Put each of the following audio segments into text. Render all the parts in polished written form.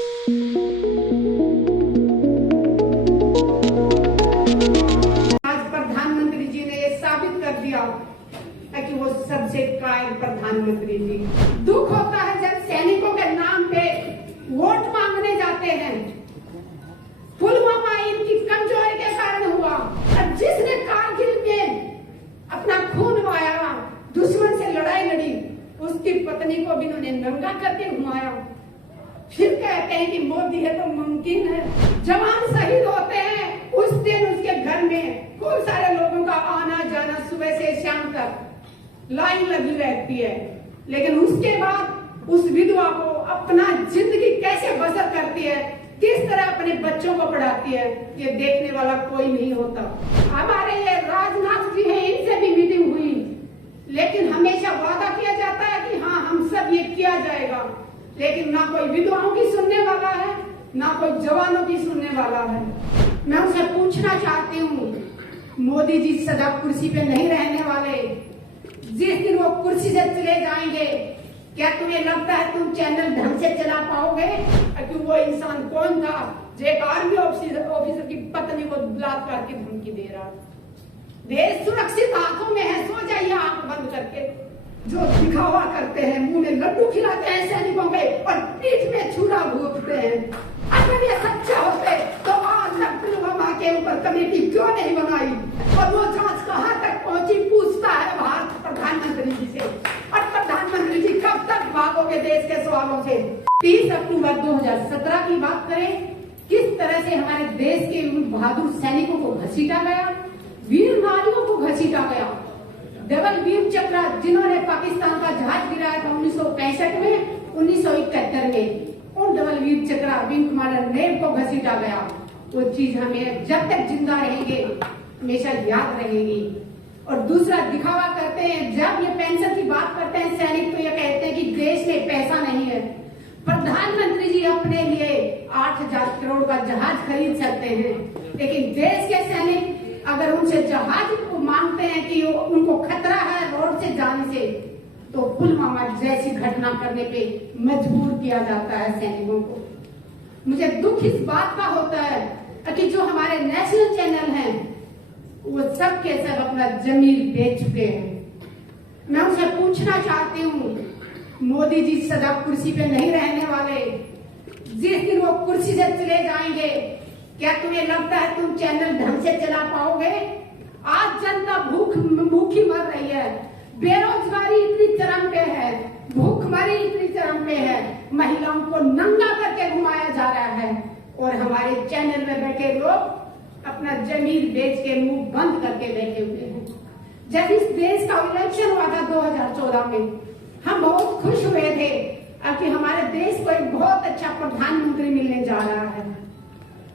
आज प्रधानमंत्री जी ने ये साबित कर दिया है कि वो सबसे कायर प्रधानमंत्री जी। दुख होता है जब सैनिकों के नाम पे वोट मांगने जाते हैं। पुलवामा इनकी कमजोरी के कारण हुआ। और जिसने कारगिल में अपना खून बहाया, दुश्मन से लड़ाई लड़ी, उसकी पत्नी को भी उन्होंने नंगा करके घुमाया। फिर कहते हैं कि मोदी है तो मुमकिन है। जवान शहीद होते हैं, उस दिन उसके घर में खूब सारे लोगों का आना जाना, सुबह से शाम तक लाइन लगी रहती है। लेकिन उसके बाद उस विधवा को अपना जिंदगी कैसे बसर करती है, किस तरह अपने बच्चों को पढ़ाती है, ये देखने वाला कोई नहीं होता। हमारे ये राजनाथ जी हैं, इनसे भी मीटिंग हुई, लेकिन हमेशा वादा किया जाता है कि हाँ हम सब ये किया जाएगा, लेकिन ना कोई विधवाओं की सुनने वाला है, ना कोई जवानों की सुनने वाला है। मैं उनसे पूछना चाहती हूँ, मोदी जी सदा कुर्सी पे नहीं रहने वाले। जिस दिन वो कुर्सी से चले जाएंगे, क्या तुम्हें लगता है तुम चैनल ढंग से चला पाओगे? कि वो इंसान कौन था जो एक आर्मी ऑफिसर की पत्नी को बलात्कार की धमकी दे रहा? देश सुरक्षित हाथों में है, सो जाइए आंख बंद करके। जो दिखावा करते हैं, मुंह में लड्डू खिलाते हैं सैनिकों पे और पीठ में छुरा भूंकते हैं। अगर ये सच्चा होते तो आज तक पुलवामा के ऊपर कमेटी क्यों नहीं बनाई? और वो जांच कहाँ तक पहुंची, पूछता है भारत प्रधानमंत्री जी से। और प्रधानमंत्री जी कब तक भागोगे देश के सवालों से? 30 अक्टूबर 2017 की बात करें, किस तरह से हमारे देश के उन बहादुर सैनिकों को घसीटा गया, वीर नारियों को घसीटा गया। डबल वीर चक्र जिन्होंने पाकिस्तान का जहाज गिराया था 1965 में, 1971 में, उन डबल वीर चक्र विंग कमांडर नेम को घसीटा गया। वो चीज हमें जब तक जिंदा रहेंगे हमेशा याद रहेगी। और दूसरा दिखावा करते हैं, जब ये पेंशन की बात करते हैं सैनिक, तो ये कहते हैं कि देश में पैसा नहीं है। प्रधानमंत्री जी अपने लिए 8,000 करोड़ का जहाज खरीद सकते हैं, लेकिन देश के सैनिक अगर उनसे जहाज को मांगते हैं कि उनको खतरा है रोड से जाने से, तो पुलवामा जैसी घटना करने पे मजबूर किया जाता है सैनिकों को। मुझे दुख इस बात का होता है कि जो हमारे नेशनल चैनल हैं वो सब के सब अपना जमीन बेच चुके हैं। मैं उनसे पूछना चाहती हूँ, मोदी जी सदा कुर्सी पे नहीं रहने वाले। जिस दिन वो कुर्सी से चले जाएंगे, क्या तुम्हें लगता है तुम चैनल ढंग से चला पाओगे? आज जनता भूखी मर रही है, बेरोजगारी इतनी चरम पे है, भूखमरी इतनी चरम पे है, महिलाओं को नंगा करके घुमाया जा रहा है, और हमारे चैनल में बैठे लोग अपना जमीन बेच के मुंह बंद करके बैठे हुए हैं। जब इस देश का इलेक्शन हुआ था 2014 में, हम बहुत खुश हुए थे कि हमारे देश को एक बहुत अच्छा प्रधानमंत्री मिलने जा रहा है।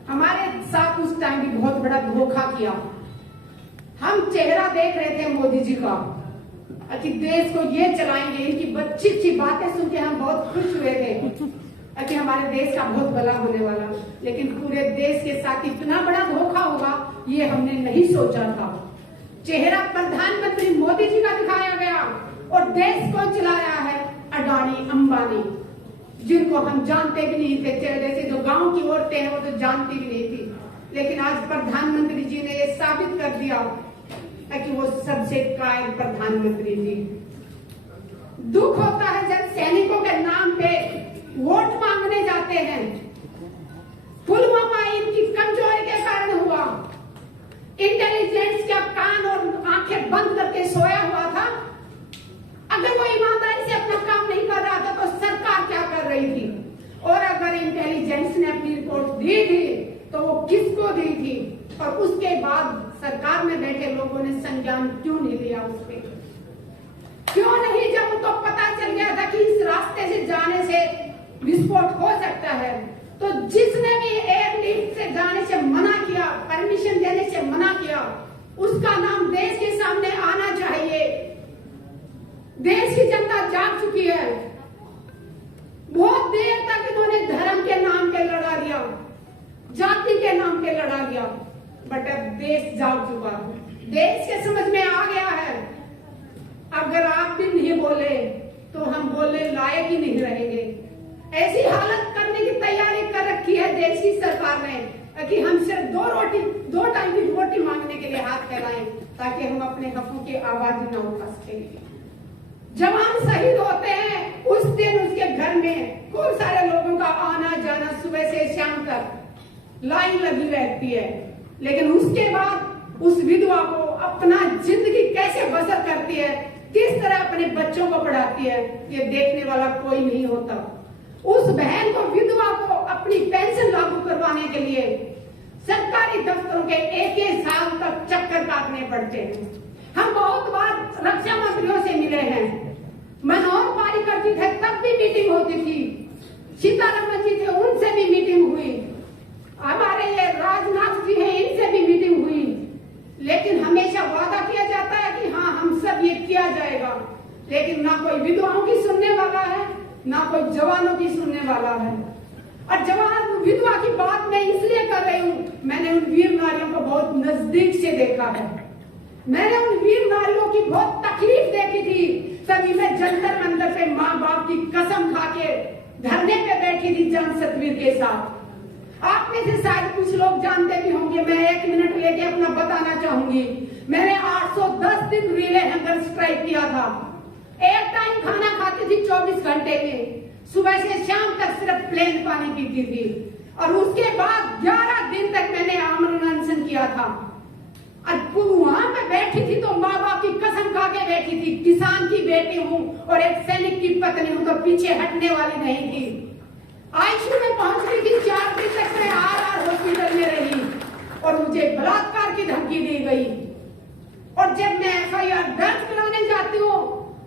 हमारे साथ उस टाइम भी बहुत बड़ा धोखा किया। हम चेहरा देख रहे थे मोदी जी का कि देश को ये चलाएंगे, इनकी अच्छी अच्छी बातें सुन के हम बहुत खुश हुए थे कि हमारे देश का बहुत भला होने वाला। लेकिन पूरे देश के साथ इतना बड़ा धोखा होगा ये हमने नहीं सोचा था। चेहरा प्रधानमंत्री मोदी जी का दिखाया गया और देश को चलाया है अडानी अंबानी, जिनको हम जानते भी नहीं थे। जैसे जो गांव की औरतें हैं वो तो जानती भी नहीं थी, लेकिन आज प्रधानमंत्री जी ने ये साबित कर दिया है कि वो सबसे कायर प्रधानमंत्री जी। दुख होता है जब सैनिकों के नाम पे वोट मांगने जाते हैं। पुलवामा इनकी कमजोरी के कारण हुआ। इंटेलिजेंस का कान और आंखें बंद करके सोया हुआ था। अगर वो ईमानदारी से अपना काम नहीं कर रहा था तो सरकार क्या कर रही थी? और अगर इंटेलिजेंस ने अपनी रिपोर्ट दी थी तो वो किसको दी थी? और उसके बाद सरकार में बैठे लोगों ने संज्ञान क्यों नहीं लिया उस पर? क्यों नहीं? जब उनको पता चल गया था कि इस रास्ते से जाने से विस्फोट हो सकता है, तो जिसने भी एयरलिफ्ट से जाने से मना किया, परमिशन देने से मना किया, उसका नाम देश के सामने आना चाहिए। देश की जनता जाग चुकी है। बहुत देर तक इन्होंने धर्म के नाम पे लड़ा दिया, जाति के नाम पे लड़ा दिया, बट अब देश जाग चुका है। देश के समझ में आ गया है, अगर आप भी नहीं बोले तो हम बोलने लायक ही नहीं रहेंगे। ऐसी हालत करने की तैयारी कि हम सिर्फ दो टाइम की रोटी मांगने के लिए हाथ फैलाएं, ताकि हम अपने हकों की आवाज न उठा सकें। जवान शहीद होते हैं उस दिन उसके घर में खूब सारे लोगों का आना जाना, सुबह से शाम तक लाइन लगी रहती है। लेकिन उसके बाद उस विधवा को अपना जिंदगी कैसे बसर करती है, किस तरह अपने बच्चों को पढ़ाती है, ये देखने वाला कोई नहीं होता। उस बहन को, विधवा को अपनी पेंशन लागू करवाने के लिए सरकारी दफ्तरों के एक साल तक चक्कर काटने पड़ते हैं। हम बहुत बार रक्षा मंत्रियों से मिले हैं, मनोहर पारिकर जी थे तब भी मीटिंग होती थी, सीतारमण जी थे उनसे भी मीटिंग हुई, हमारे ये राजनाथ जी हैं इनसे भी मीटिंग हुई। लेकिन हमेशा वादा किया जाता है कि हाँ हम सब ये किया जाएगा, लेकिन ना कोई विधवाओं की सुनने वाला है, ना कोई जवानों की सुनने वाला है। और जवान विधवा की बात मैं इसलिए कर रही हूँ, मैंने उन वीर नारियों को बहुत नजदीक से देखा है। मैंने उन वीर नारियों की बहुत तकलीफ देखी थी, तभी मैं जंतर मंतर पे माँ बाप की कसम खा के धरने पे बैठी थी जन सतवीर के साथ। आप में से शायद कुछ लोग जानते भी होंगे, मैं 1 मिनट लेके अपना बताना चाहूंगी। मैंने 810 दिन रिले हंगर स्ट्राइक किया था। एक टाइम खाना खाती थी 24 घंटे में, सुबह से शाम तक सिर्फ प्लेन पानी पीती थी। और उसके बाद 11 दिन तक मैंने आमरण अनशन किया था। वहां पे बैठी थी तो माँ बाप की कसम खा के बैठी थी, किसान की बेटी हूँ और एक सैनिक की पत्नी हूँ, तो पीछे हटने वाली नहीं थी। आईसीयू में पहुंच गई थी, 4 दिन तक मैं आर हॉस्पिटल में रही और मुझे बलात्कार की धमकी दी गई। और जब मैं FIR दर्ज कराने जाती हूँ,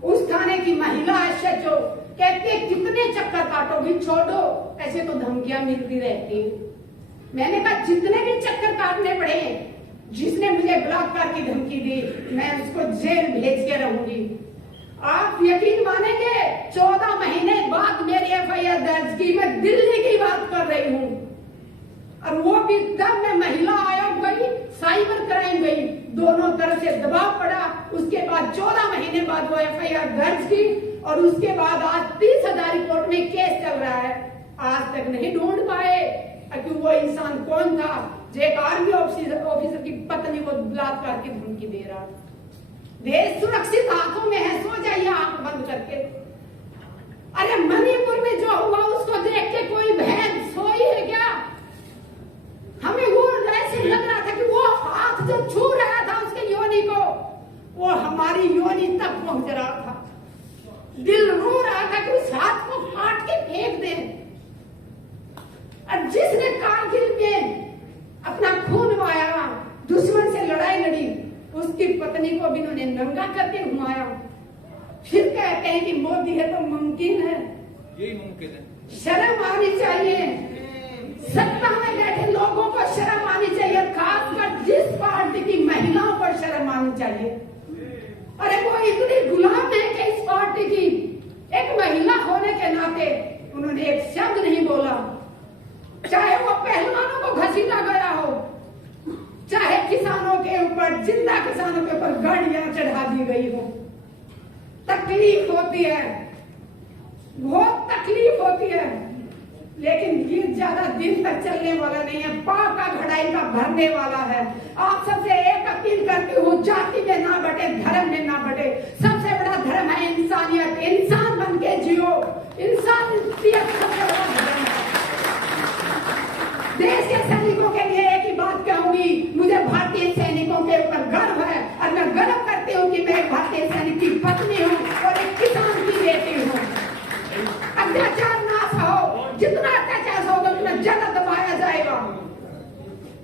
उस थाने की महिला SHO कहती है कितने चक्कर काटोगी, छोड़ो, ऐसे तो धमकियां मिलती रहती है। मैंने कहा जितने भी चक्कर काटने पड़े, जिसने मुझे बलात्कार की धमकी दी मैं उसको जेल भेज के रहूंगी। आप यकीन मानेंगे 14 महीने बाद मेरी FIR दर्ज की, मैं दिल्ली की बात कर रही हूँ। और वो भी तब मैं महिला आयोग गई, साइबर क्राइम गई, दोनों तरफ से दबाव पड़ा। उसके बाद 14 महीने बाद वो FIR दर्ज की और उसके बाद आज 30,000 कोर्ट में केस चल रहा है। आज तक नहीं ढूंढ पाए कि वो इंसान कौन था जो एक आर्मी ऑफिसर की पत्नी को बलात्कार की धमकी दे रहा था। देश सुरक्षित हाथों में है, सो जाइए आंख बंद करके। अरे मणिपुर में जो हुआ उसको देख के कोई बहन सोई है क्या? हमें वो ऐसे लग रहा था कि वो हाथ जो छू रहा था उसके योनि को, वो हमारी योनि तक पहुंच रहा था। दिल रो रहा था कि उस हाथ को काट के फेंक दें। और जिसने कारगिल में अपना खून बहाया, दुश्मन से लड़ाई लड़ी, उसकी पत्नी को भी उन्होंने नंगा करके घुमाया। फिर कहते हैं कि मोदी है तो मुमकिन है, यही मुमकिन है। शर्म आनी चाहिए, सत्ता में बैठे लोगों को शर्म आनी चाहिए, खासकर जिस पार्टी की महिलाओं को शर्म आनी चाहिए। अरे वो इतनी गुलाम है कि इस पार्टी की एक महिला होने के नाते उन्होंने एक शब्द नहीं बोला, चाहे वो पहलवानों को घसीटा गया हो, चाहे किसानों के ऊपर, जिंदा किसानों के ऊपर गाड़ियां चढ़ा दी गई हो। तकलीफ होती है, बहुत तकलीफ होती है, लेकिन ये ज्यादा दिन तक चलने वाला नहीं है, पाप का घड़ाई का भरने वाला है। आप सबसे एक अपील करती हूँ, जाति में ना बटे, धर्म में ना बटे। सबसे बड़ा धर्म है इंसानियत, इंसान बन के जियो, इंसानियत सबसे बड़ा धर्म है। देश के सैनिकों के लिए एक ही बात कहूंगी, मुझे भारतीय सैनिकों के ऊपर गर्व है और मैं गर्व करती हूँ कि मैं एक भारतीय सैनिक की पत्नी हूँ और एक किसान की बेटी हूँ। अत्याचार नाश हो, जितना अत्याचार होगा उतना ज्यादा दबाया जाएगा।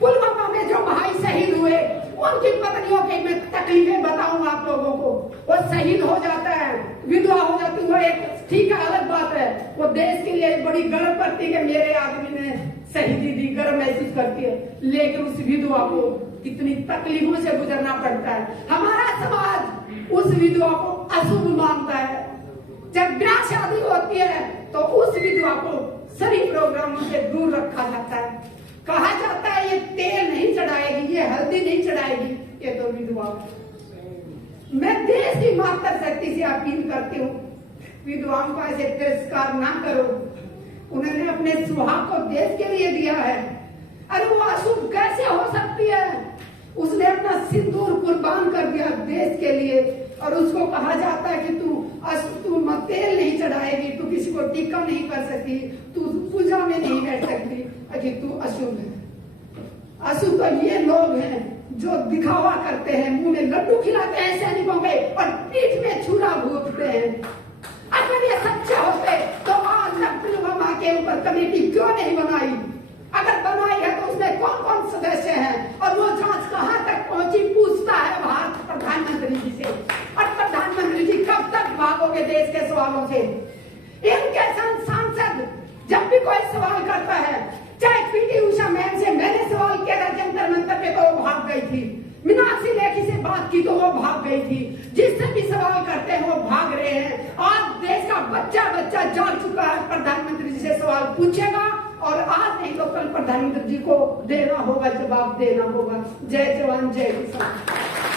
पुलवामा में जो भाई शहीद हुए, उनकी पत्नियों की मैं तकलीफें बताऊं आप लोगों को। वो शहीद हो जाता है, विधवा हो जाती है, एक ठीक है, अलग बात है। वो देश के लिए बड़ी गर्व करती है, मेरे आदमी ने शहीदी दी, गर्व महसूस करती है। लेकिन उस विधवा को कितनी तकलीफों से गुजरना पड़ता है। हमारा समाज उस विधवा को अशुभ मानता है। जब ब्याह शादी होती है तो उस विधवा को सभी प्रोग्रामों से दूर रखा जाता है। कहा जाता है ये तेल नहीं चढ़ाएगी, ये हल्दी नहीं चढ़ाएगी, ये तो विधवा। मैं देश की मातृशक्ति से अपील करती हूँ, विधवाओं को ऐसे तिरस्कार ना करो। उन्होंने अपने सुहाग को देश के लिए दिया है। अरे वो अशुभ कैसे हो सकती है? उसने अपना सिंदूर कुर्बान कर दिया देश के लिए, और उसको कहा जाता है कि तू तेल नहीं चढ़ाएगी, तू किसी को टीका नहीं कर सकती, तू पूजा में नहीं बैठ सकती, कि तू अशुभ है। अशुभ तो ये लोग हैं जो दिखावा करते हैं, मुंह में लड्डू खिलाते हैं सैनिकों के और पीठ में छुरा भूनते हैं। अगर ये सच्चे होते तो आज तक पुलवामा के ऊपर कमेटी क्यों नहीं बनाई? अगर बनाई है तो उसमें कौन कौन सदस्य हैं और वो जांच कहां तक पहुंची, पूछता है भारत प्रधानमंत्री जी से। और प्रधानमंत्री जी कब तक भागोगे देश के सवालों से? इनके सांसद जब भी कोई सवाल करता है, चाहे पीटी उषा मैम से मैंने सवाल किया था जंतर मंतर पे तो वो भाग गई थी, मीनाक्षी लेखी से बात की तो वो भाग गई थी, जिससे भी सवाल करते हैं वो भाग रहे हैं। आज देश का बच्चा बच्चा जाग चुका है, प्रधानमंत्री जी से सवाल पूछेगा और आज नहीं तो कल प्रधानमंत्री जी को देना होगा, जवाब देना होगा। जय जवान जय किसान।